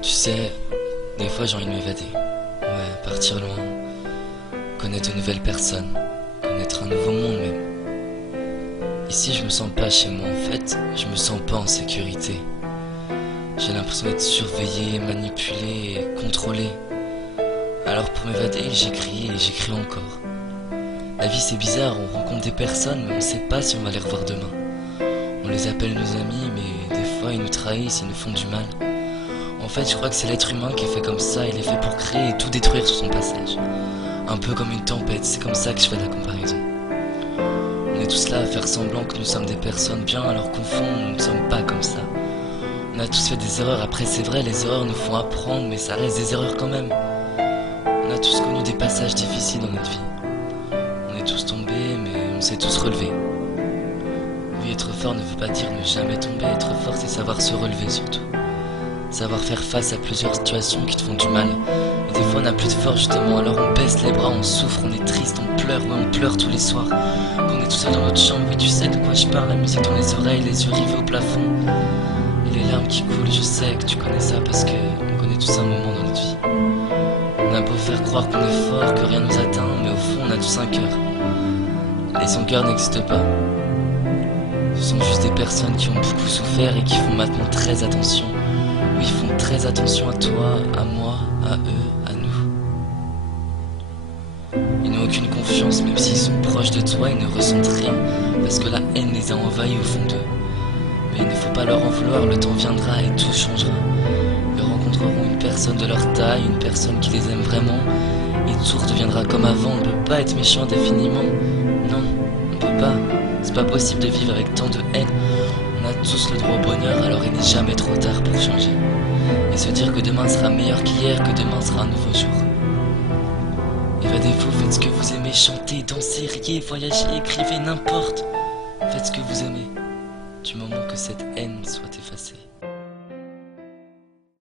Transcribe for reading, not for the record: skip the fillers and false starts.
Tu sais, des fois j'ai envie de m'évader. Ouais, partir loin, connaître de nouvelles personnes, connaître un nouveau monde même. Ici je me sens pas chez moi en fait, je me sens pas en sécurité. J'ai l'impression d'être surveillé, manipulé et contrôlé. Alors pour m'évader, j'écris et j'écris encore. La vie c'est bizarre, on rencontre des personnes mais on sait pas si on va les revoir demain. On les appelle nos amis mais des fois ils nous trahissent, ils nous font du mal. En fait, je crois que c'est l'être humain qui est fait comme ça, il est fait pour créer et tout détruire sur son passage. Un peu comme une tempête, c'est comme ça que je fais la comparaison. On est tous là à faire semblant que nous sommes des personnes bien, alors qu'au fond, nous ne sommes pas comme ça. On a tous fait des erreurs, après c'est vrai, les erreurs nous font apprendre, mais ça reste des erreurs quand même. On a tous connu des passages difficiles dans notre vie. On est tous tombés, mais on s'est tous relevés. Oui, être fort ne veut pas dire ne jamais tomber, être fort c'est savoir se relever surtout. Savoir faire face à plusieurs situations qui te font du mal. Et des fois on n'a plus de force justement, alors on baisse les bras, on souffre, on est triste, on pleure, ouais on pleure tous les soirs. Quand on est tout seul dans notre chambre, oui tu sais de quoi je parle, la musique dans les oreilles, les yeux rivés au plafond. Et les larmes qui coulent, je sais que tu connais ça parce que on connaît tous un moment dans notre vie. On a beau faire croire qu'on est fort, que rien nous atteint, mais au fond on a tous un cœur. Et son cœur n'existe pas. Ce sont juste des personnes qui ont beaucoup souffert et qui font maintenant très attention. Oui, ils font très attention à toi, à moi, à eux, à nous. Ils n'ont aucune confiance, même s'ils sont proches de toi, ils ne ressentent rien, parce que la haine les a envahis au fond d'eux. Mais il ne faut pas leur en vouloir, le temps viendra et tout changera. Ils rencontreront une personne de leur taille, une personne qui les aime vraiment, et tout redeviendra comme avant. On ne peut pas être méchant indéfiniment. Non, on ne peut pas. C'est pas possible de vivre avec tant de haine. On a tous le droit au bonheur, alors il n'est jamais trop tard pour changer. Et se dire que demain sera meilleur qu'hier, que demain sera un nouveau jour. Évadez-vous, faites ce que vous aimez, chantez, dansez, riez, voyagez, écrivez, n'importe. Faites ce que vous aimez, du moment que cette haine soit effacée.